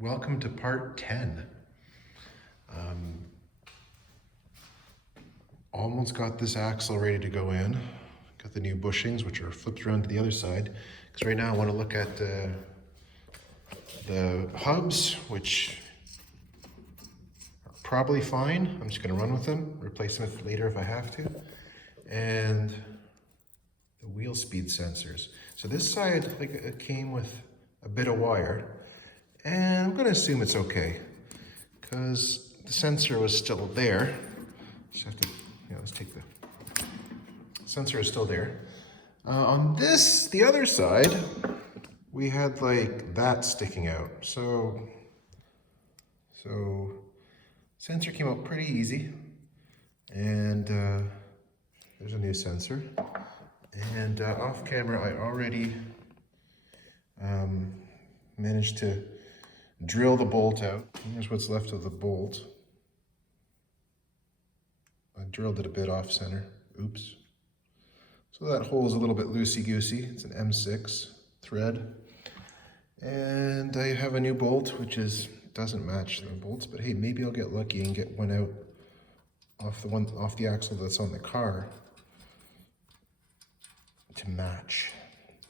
Welcome to part 10. Almost got this axle ready to go in. Got the new bushings, which are flipped around to the other side. Because right now I want to look at the hubs, which are probably fine. I'm just going to run with them, replace them later if I have to. And the wheel speed sensors. So this side, it came with a bit of wire. And I'm going to assume it's okay, because the sensor was still there. Just have to, let's take the sensor is still there. On the other side, we had like that sticking out. So sensor came out pretty easy, and there's a new sensor. And off camera, I already managed to drill the bolt out. Here's what's left of the bolt. I drilled it a bit off center. Oops. So that hole is a little bit loosey-goosey. It's an M6 thread. And I have a new bolt, which doesn't match the bolts, but hey, maybe I'll get lucky and get one out off the axle that's on the car to match.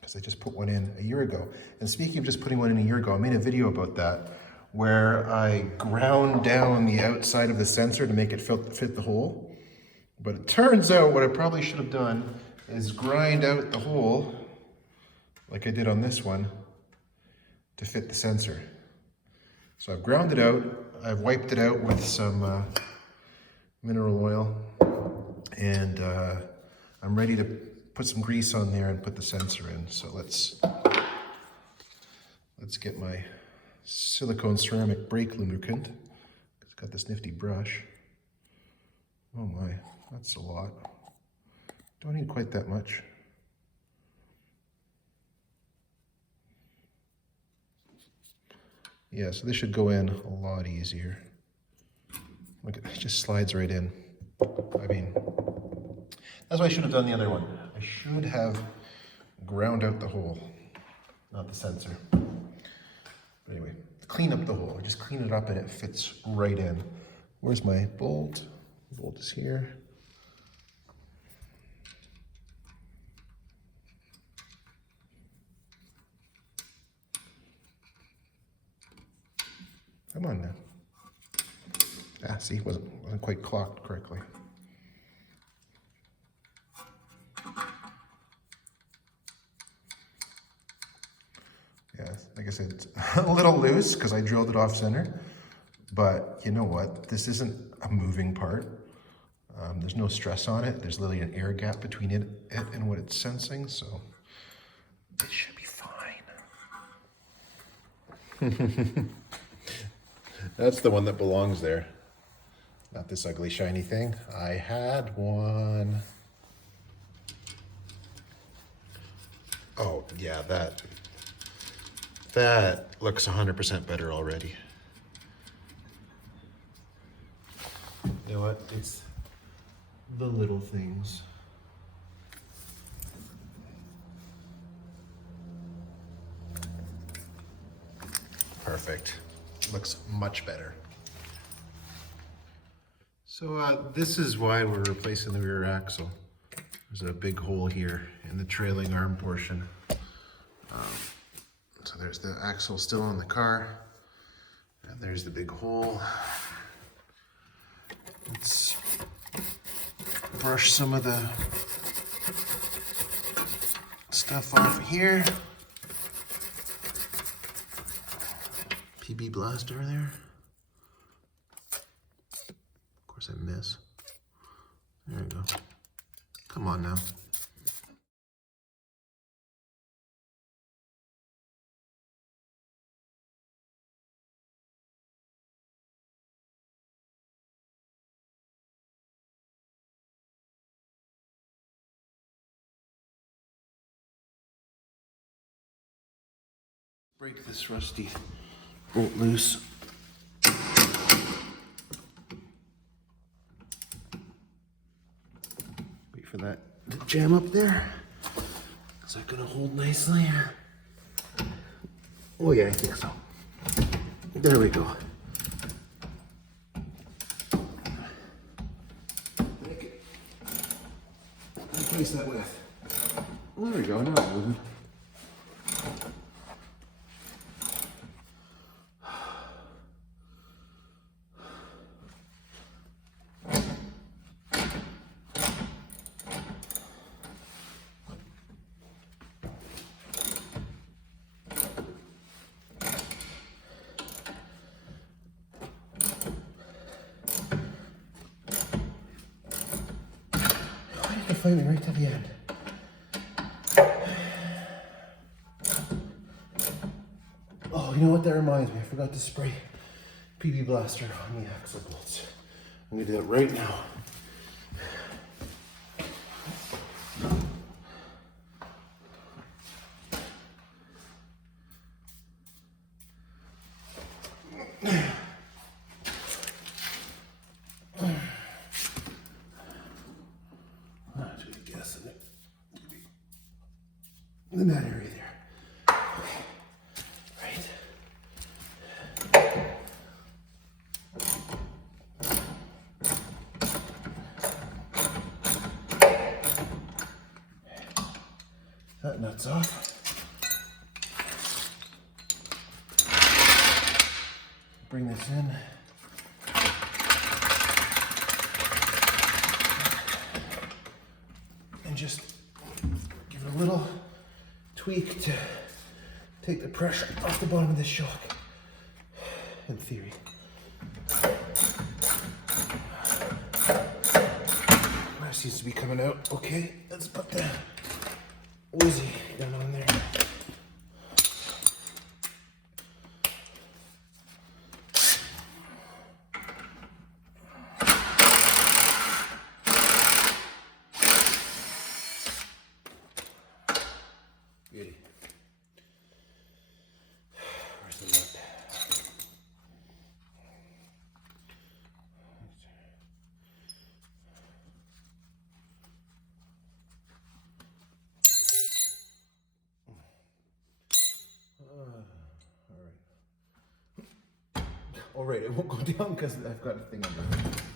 Because I just put one in a year ago. And speaking of just putting one in a year ago, I made a video about that where I ground down the outside of the sensor to make it fit the hole. But it turns out what I probably should have done is grind out the hole like I did on this one to fit the sensor. So I've ground it out, I've wiped it out with some mineral oil, and I'm ready to put some grease on there and put the sensor in. So let's get my silicone ceramic brake lubricant. It's got this nifty brush. Oh my, that's a lot. Don't need quite that much. Yeah, so this should go in a lot easier. Look, it just slides right in. I mean, that's what I should have done the other one. I should have ground out the hole, not the sensor. But anyway, clean up the hole. I just clean it up and it fits right in. Where's my bolt? The bolt is here. Come on now. Ah, see, wasn't quite clocked correctly. Yeah, like I said, it's a little loose because I drilled it off center. But you know what? This isn't a moving part. There's no stress on it. There's literally an air gap between it and what it's sensing, so it should be fine. That's the one that belongs there. Not this ugly shiny thing. I had one. Oh yeah, that looks 100% better already. You know what? It's the little things. Perfect. Looks much better. So this is why we're replacing the rear axle. There's a big hole here in the trailing arm portion. So there's the axle still on the car, and there's the big hole. Let's brush some of the stuff off here. PB blast over there. Of course I miss. There we go. Come on now. Break this rusty bolt loose. Wait for that to jam up there. Is that gonna hold nicely? Oh yeah, I think so. There we go. Replace that with. There we go, now it's moving. Find me right to the end. Oh, you know what that reminds me? I forgot to spray PB Blaster on the axle bolts. I'm gonna do that right now. In that area there. Okay. Right. That nut's off. Bring this in. And just give it a little tweak to take the pressure off the bottom of this shock, in theory. That seems to be coming out okay. Let's put the Wizzy gun on there. Beauty. Where's the nut? All right, it won't go down because I've got a thing under.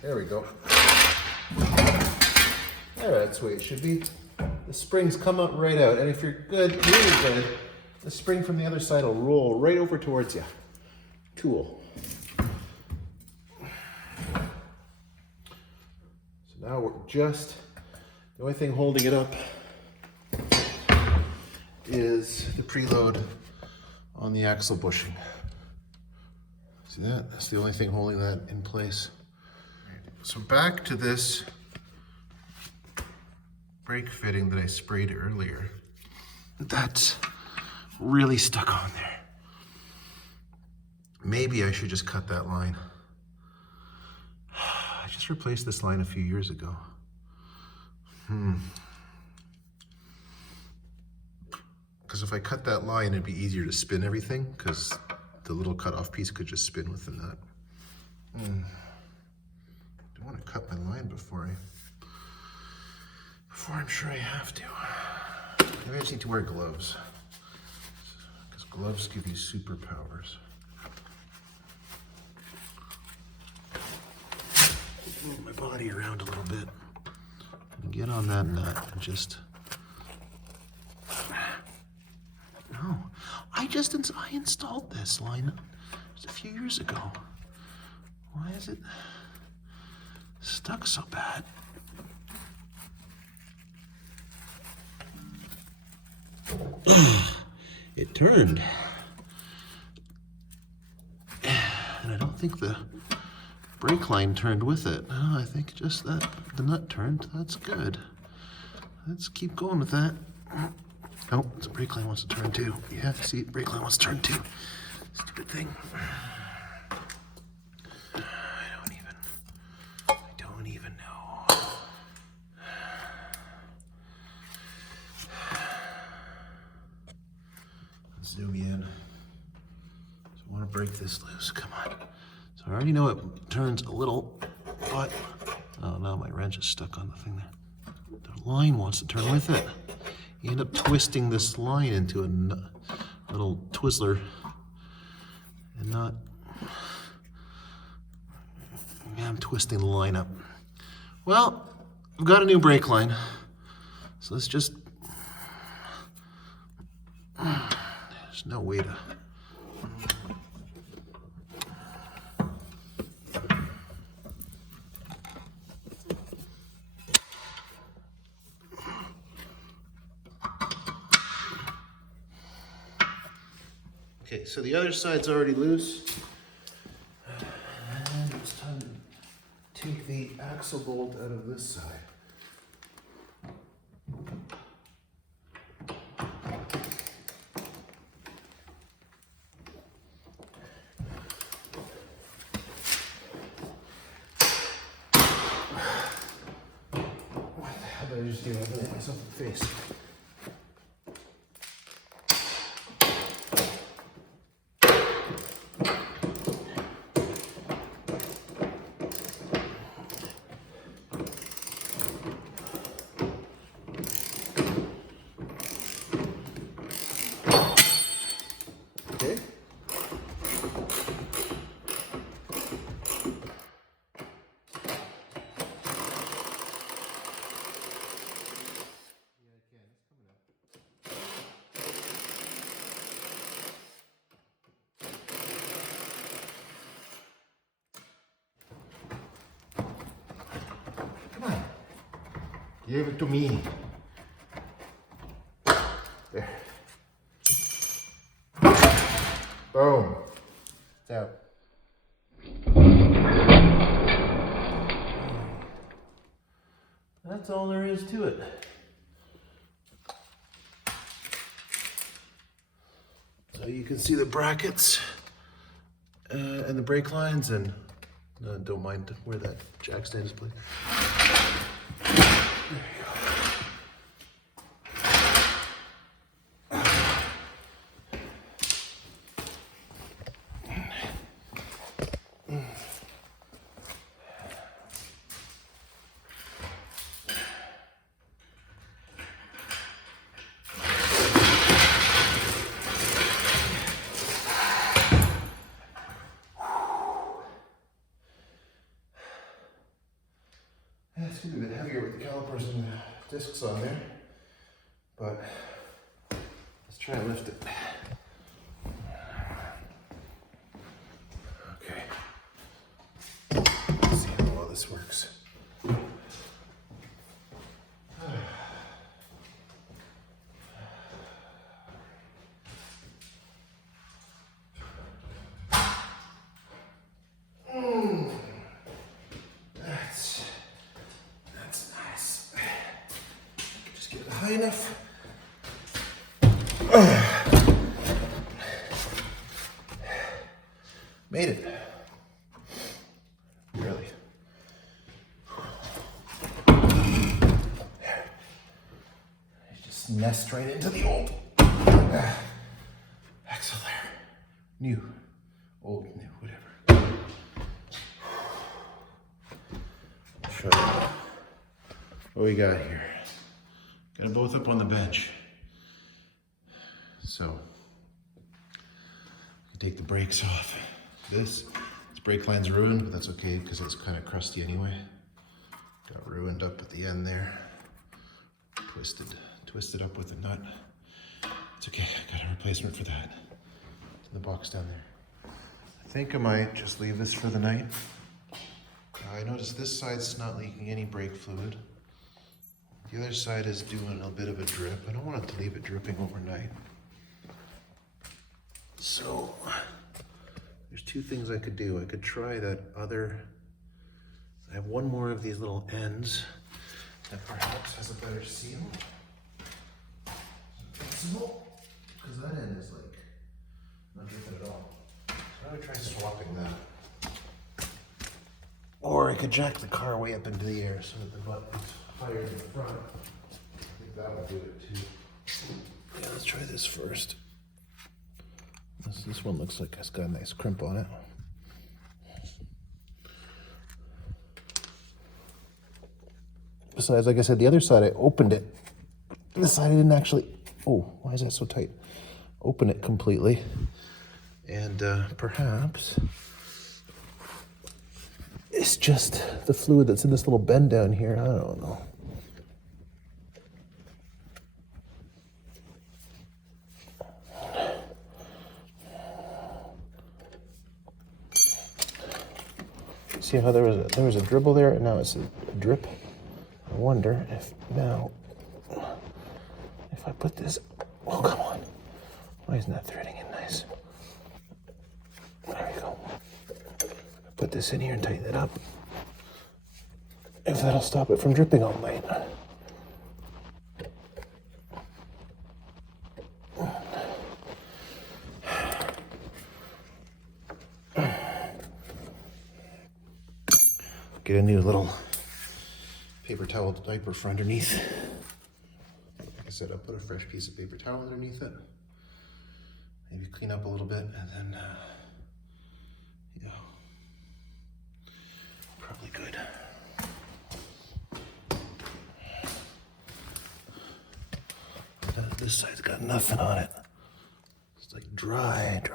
There we go. There, that's the way it should be. The springs come up right out, and if you're good, really good, the spring from the other side will roll right over towards you. Cool. So now we're just, the only thing holding it up is the preload on the axle bushing. See that? That's the only thing holding that in place. So back to this brake fitting that I sprayed earlier. That's really stuck on there. Maybe I should just cut that line. I just replaced this line a few years ago. Because if I cut that line, it'd be easier to spin everything, because the little cut-off piece could just spin with the nut. Don't want to cut my line before I'm sure I have to. Maybe I just need to wear gloves, because gloves give you superpowers. Move my body around a little bit and get on that nut and just. No, I installed this line just a few years ago. Why is it stuck so bad? It turned. And I don't think the brake line turned with it. No, I think just that the nut turned. That's good. Let's keep going with that. Oh, the brake line wants to turn too. Yeah, see, brake line wants to turn too. Stupid thing. I don't even know. Zoom in. So I want to break this loose. Come on. So I already know it turns a little, but oh, now my wrench is stuck on the thing there. The line wants to turn with it. You end up twisting this line into a little Twizzler and not twisting the line up. Well, I've got a new brake line. So let's just, there's no way to. Okay, so the other side's already loose. And it's time to take the axle bolt out of this side. What the hell did I just do? I'm gonna hit myself in the face. Okay. Come on. Give it to me. There. Boom. It's out. That's all there is to it. So you can see the brackets and the brake lines, and don't mind where that jack stand is placed. There you go. It's going to be a bit heavier with the calipers and the discs on there, but let's try and lift it. Okay. Let's see how well this works. High enough. Made it. Really. There. You just nest right into the old axle there. New, old, new, whatever. I'll show you what we got here. Got them both up on the bench. So, you take the brakes off. This brake line's ruined, but that's okay because it's kind of crusty anyway. Got ruined up at the end there. Twisted up with a nut. It's okay, I got a replacement for that. It's in the box down there. I think I might just leave this for the night. I noticed this side's not leaking any brake fluid. The other side is doing a bit of a drip. I don't want it to leave it dripping overnight. So, there's two things I could do. I could try that other, I have one more of these little ends that perhaps has a better seal. Possible, because that end is like, not dripping at all. So I would try swapping that. Or I could jack the car way up into the air so that the butt is higher in the front. I think that would do it too. Yeah, let's try this first. This one looks like it's got a nice crimp on it. Besides, like I said, the other side I opened it. This side I didn't actually, oh, why is that so tight? Open it completely. And perhaps it's just the fluid that's in this little bend down here. I don't know. See how there was a dribble there, and now it's a drip. I wonder if now, if I put this, oh come on, why isn't that threading in nice? There we go. Put this in here and tighten it up. If that'll stop it from dripping all night. Get a new little paper towel diaper for underneath. Like I said, I'll put a fresh piece of paper towel underneath it. Maybe clean up a little bit, and then, yeah, probably good. This side's got nothing on it. It's like dry. It's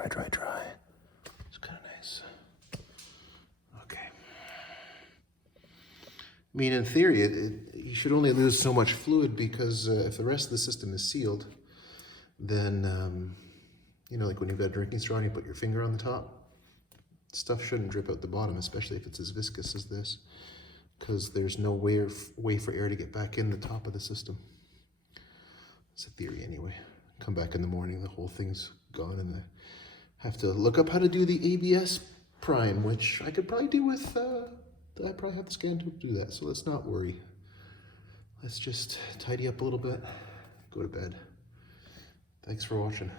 kind of nice. Okay. I mean, in theory, you should only lose so much fluid because if the rest of the system is sealed, then, you know, like when you've got a drinking straw and you put your finger on the top, stuff shouldn't drip out the bottom, especially if it's as viscous as this, because there's no way for air to get back in the top of the system. It's a theory anyway. Come back in the morning, the whole thing's gone, and I have to look up how to do the ABS prime, which I could probably do with, I probably have the scan to do that, so let's not worry. Let's just tidy up a little bit, go to bed. Thanks for watching.